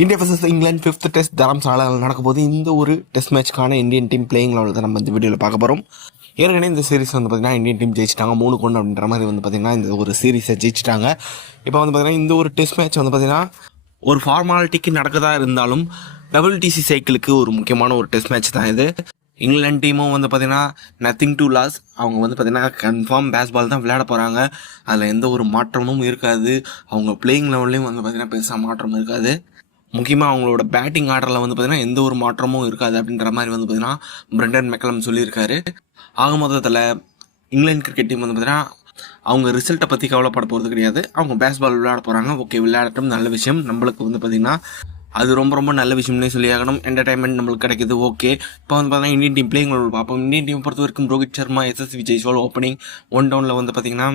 India vs England 5th test தரம்சாலாவில் நடக்கும்போது இந்த ஒரு டெஸ்ட் மேட்ச்க்கான இந்தியன் டீம் பிளேயிங் லெவலில் தான் நம்ம இந்த வீடியோவில் பார்க்க போகிறோம். ஏற்கனவே இந்த சீரிஸ் வந்து பார்த்திங்கன்னா இந்தியன் டீம் ஜெயிச்சிட்டாங்க 3-1 அப்படின்ற மாதிரி வந்து பார்த்திங்கன்னா இந்த ஒரு சீரிஸை ஜெயிச்சிட்டாங்க. இப்போ வந்து பார்த்திங்கன்னா இந்த ஒரு டெஸ்ட் மேட்ச் வந்து பார்த்திங்கன்னா ஒரு ஃபார்மாலிட்டிக்கு நடக்கதா இருந்தாலும் WTC சைக்கிளுக்கு ஒரு முக்கியமான ஒரு டெஸ்ட் மேட்ச் தான் இது. இங்கிலாந்து டீமும் வந்து பார்த்திங்கன்னா நத்திங் டு லாஸ். அவங்க வந்து பார்த்திங்கன்னா கன்ஃபார்ம் பேஸ்பால் தான் விளையாட போகிறாங்க. அதில் எந்த ஒரு மாற்றமும் இருக்காது. அவங்க பிளேயிங் லெவல்லையும் வந்து பார்த்திங்கன்னா பெருசாக மாற்றம் இருக்காது. முக்கியமாக அவங்களோட பேட்டிங் ஆர்டரில் வந்து பார்த்திங்கன்னா எந்த ஒரு மாற்றமும் இருக்காது அப்படின்ற மாதிரி வந்து பார்த்திங்கன்னா பிரெண்டன் மெக்கலம் சொல்லியிருக்காரு. ஆக மொத்தத்தில் இங்கிலாந்து கிரிக்கெட் டீம் வந்து பார்த்திங்கன்னா அவங்க ரிசல்ட்டை பற்றி கவலைப்பட போகிறது கிடையாது. அவங்க பேஸ்பால் விளையாட போகிறாங்க. ஓகே, விளையாடட்டும், நல்ல விஷயம். நம்மளுக்கு வந்து பார்த்திங்கன்னா அது ரொம்ப ரொம்ப நல்ல விஷயம்னே சொல்லி ஆகணும். என்டர்டைன்மெண்ட் நம்மளுக்கு கிடைக்குது. ஓகே, இப்போ வந்து பார்த்தீங்கன்னா இந்தியன் டீம் பிளேயிங் பார்ப்போம். இந்தியன் டீம் பொறுத்த வரைக்கும் ரோஹித் சர்மா, SSV ஜெய்ஸ்வால் ஓப்பனிங். 1 டவுனில் வந்து பார்த்திங்கன்னா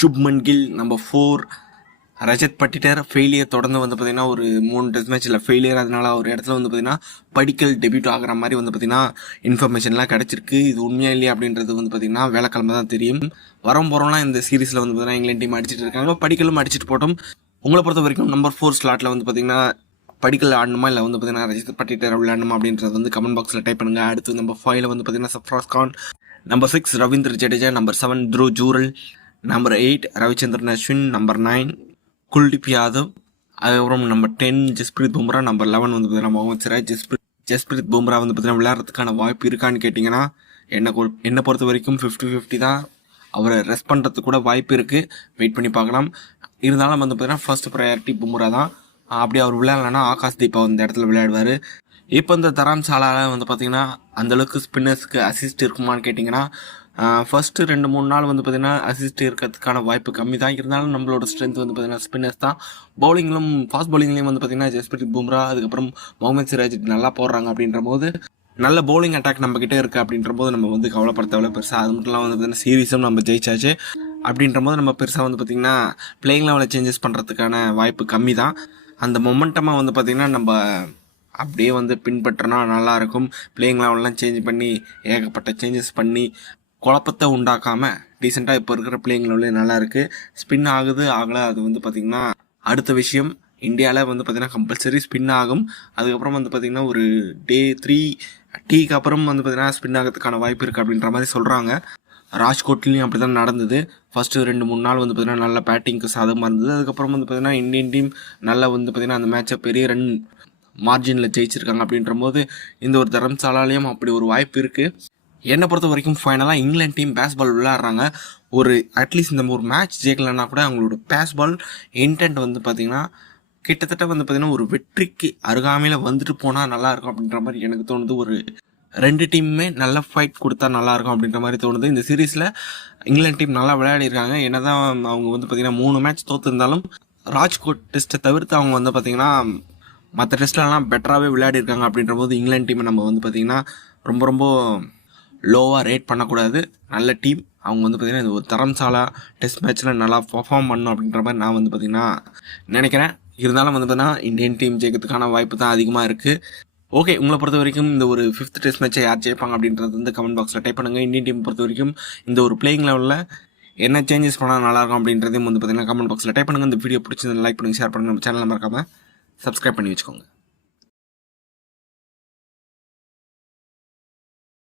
சுப்மன் கில் நம்பர் 4, ரஜத் பட்டிட்டர் ஃபெயிலியர். தொடர்ந்து வந்து பார்த்திங்கன்னா ஒரு 3 டெஸ்ட் மேட்ச்சில் ஃபெயிலியர். அதனால ஒரு இடத்துல வந்து பார்த்திங்கன்னா படிக்கல் டெபியூட் ஆகிற மாதிரி வந்து பார்த்திங்கன்னா இன்ஃபர்மேஷன்லாம் கிடச்சிருக்கு. இது உண்மையாக இல்லையா அப்படின்றது வந்து பார்த்திங்கன்னா வேலைக்கிழமை தான் தெரியும். போகிறோம்லாம் இந்த சீரீஸில் வந்து பார்த்திங்கன்னா இங்கிலாந்து டீம் அடிச்சிட்டு இருக்காங்க. படிக்கலும் அடிச்சுட்டு போட்டோம். உங்களை பொறுத்த வரைக்கும் நம்பர் 4 ஸ்லாட்டில் வந்து பார்த்திங்கன்னா படிக்கல் ஆடணுமா இல்லை வந்து பார்த்திங்கன்னா ரஜித் பட்டிட்டர் விளையாடணுமா அப்படின்றது வந்து கமெண்ட் பாக்ஸில் டைப் பண்ணுங்கள். அடுத்து நம்பர் 5 வந்து பார்த்திங்கன்னா Sarfaraz Khan, number 6 Ravindra Jadeja, number 7 Dhruv Jurel, number 8 Ravichandran Ashwin, number 9 Kuldeep Yadav, அதுக்கப்புறம் நம்பர் 10 ஜஸ்பிரீத் பும்ரா, நம்பர் 11 வந்து பார்த்திங்கன்னா முகமது சிராஜ். ஜஸ்பிரீத் பும்ரா வந்து பார்த்திங்கன்னா விளையாடுறதுக்கான வாய்ப்பு இருக்கான்னு கேட்டிங்கன்னா என்னை பொறுத்த வரைக்கும் 50-50 தான். அவரை ரெஸ்ட் பண்ணுறதுக்கு கூட வாய்ப்பு இருக்குது. வெயிட் பண்ணி பார்க்கலாம். இருந்தாலும் வந்து பார்த்திங்கன்னா ஃபர்ஸ்ட் ப்ரையாரிட்டி பும்ரா தான். அப்படி அவர் விளையாடலன்னா ஆகாஷ் தீபா இந்த இடத்துல விளையாடுவார். இப்போ இந்த தரம்சாலாவில் வந்து பார்த்திங்கன்னா அந்தளவுக்கு ஸ்பின்னர்ஸ்க்கு அசிஸ்ட் இருக்குமான்னு கேட்டிங்கன்னா ஃபஸ்ட்டு 2-3 நாள் வந்து பார்த்திங்கன்னா அசிஸ்ட் இருக்கிறதுக்கான வாய்ப்பு கம்மி தான். இருந்தாலும் நம்மளோட ஸ்ட்ரென்த் வந்து பார்த்திங்கன்னா ஸ்பின்னர்ஸ் தான். பவுலிங்கிலும் ஃபாஸ்ட் பவுலிங்லேயும் வந்து பார்த்திங்கன்னா ஜஸ்பிரீத் பும்ரா, அதுக்கப்புறம் முகமது சிராஜ் நல்லா போடுறாங்க. அப்படின்ற போது நல்ல பவுலிங் அட்டாக் நம்மக்கிட்டே இருக்குது. அப்படின்ற போது நம்ம வந்து கவலைப்பட தேவை பெருசாக. அது மட்டும் இல்லாமல் வந்து பார்த்திங்கன்னா சீரீஸும் நம்ம ஜெயிச்சாச்சு. அப்படின்ற போது நம்ம பெருசாக வந்து பார்த்திங்கன்னா பிளேயிங் லெவலில் சேஞ்சஸ் பண்ணுறதுக்கான வாய்ப்பு கம்மி தான். அந்த மொமெண்டமாக வந்து பார்த்திங்கன்னா நம்ம அப்படியே வந்து பின்பற்றினா நல்லாயிருக்கும். பிளேயிங் லெவல்லாம் சேஞ்ச் பண்ணி ஏகப்பட்ட சேஞ்சஸ் பண்ணி குழப்பத்தை உண்டாக்காமல் டீசெண்டாக இப்போ இருக்கிற பிளேயிங் லெவலே நல்லா இருக்குது. ஸ்பின் ஆகுது ஆகலை அது வந்து பார்த்திங்கன்னா அடுத்த விஷயம். இந்தியாவில் வந்து பார்த்திங்கன்னா கம்பல்சரி ஸ்பின் ஆகும். அதுக்கப்புறம் வந்து பார்த்திங்கன்னா ஒரு டே 3 டீக்கு அப்புறம் வந்து பார்த்திங்கன்னா ஸ்பின் ஆகிறதுக்கான வாய்ப்பு இருக்குது அப்படின்ற மாதிரி சொல்கிறாங்க. ராஜ்கோட்லேயும் அப்படி தான் நடந்தது. ஃபஸ்ட்டு 2-3 நாள் வந்து பார்த்திங்கன்னா நல்ல பேட்டிங்க்கு சாதகமாக இருந்தது. அதுக்கப்புறம் வந்து பார்த்திங்கன்னா இந்தியன் டீம் நல்லா வந்து பார்த்திங்கன்னா அந்த மேட்சை பெரிய ரன் மார்ஜினில் ஜெயிச்சிருக்காங்க. அப்படின்ற போது இந்த ஒரு தரம்சாலாலையும் அப்படி ஒரு வாய்ப்பு இருக்குது. என்னை பொறுத்த வரைக்கும் ஃபைனலாக இங்கிலாந்து டீம் பேஸ்பால் விளையாடுறாங்க. ஒரு அட்லீஸ்ட் இந்த ஒரு மேட்ச் ஜெயிக்கலன்னா கூட அவங்களோட பேஸ்பால் இன்டென்ட் வந்து பார்த்திங்கன்னா கிட்டத்தட்ட வந்து பார்த்திங்கன்னா ஒரு வெற்றிக்கு அருகாமையில் வந்துட்டு போனால் நல்லாயிருக்கும் அப்படின்ற மாதிரி எனக்கு தோணுது. ஒரு 2 டீமுமே நல்ல ஃபைட் கொடுத்தா நல்லாயிருக்கும் அப்படின்ற மாதிரி தோணுது. இந்த சீரீஸில் இங்கிலாந்து டீம் நல்லா விளையாடிருக்காங்க. என்ன தான் அவங்க வந்து பார்த்திங்கன்னா 3 மேட்ச் தோற்றுருந்தாலும் ராஜ்கோட் டெஸ்ட்டை தவிர்த்து அவங்க வந்து பார்த்திங்கன்னா மற்ற டெஸ்ட்லலாம் பெட்டராகவே விளையாடிருக்காங்க. அப்படின்ற போது இங்கிலாந்து டீமை நம்ம வந்து பார்த்திங்கன்னா ரொம்ப ரொம்ப லோவாக ரேட் பண்ணக்கூடாது. நல்ல டீம். அவங்க வந்து பார்த்திங்கன்னா இந்த ஒரு தரம்சாலா டெஸ்ட் மேட்ச்சில் நல்லா பர்ஃபார்ம் பண்ணணும் அப்படின்ற மாதிரி நான் வந்து பார்த்திங்கன்னா நினைக்கிறேன். இருந்தாலும் வந்து பார்த்திங்கன்னா இந்தியன் டீம் ஜெயிக்கிறதுக்கான வாய்ப்பு தான் அதிகமாக இருக்குது. ஓகே, உங்களை பொறுத்த வரைக்கும் இந்த ஒரு 5th டெஸ்ட் மேட்சை யார் ஜெயிப்பாங்க அப்படின்றது வந்து கமெண்ட் பாக்ஸில் டைப் பண்ணுங்கள். இந்தியன் டீம் பொறுத்த வரைக்கும் இந்த ஒரு பிளேயிங் லெவலில் என்ன சேஞ்சஸ் பண்ணால் நல்லாயிருக்கும் அப்படின்றதையும் வந்து பார்த்திங்கன்னா கமெண்ட் பாக்ஸில் டைப் பண்ணுங்கள். இந்த வீடியோ பிடிச்சது லைக் பண்ணுங்கள், ஷேர் பண்ணுங்கள். நம்ம சேனலில் மறக்காமல் சப்ஸ்கிரைப் பண்ணி வச்சுக்கோங்க.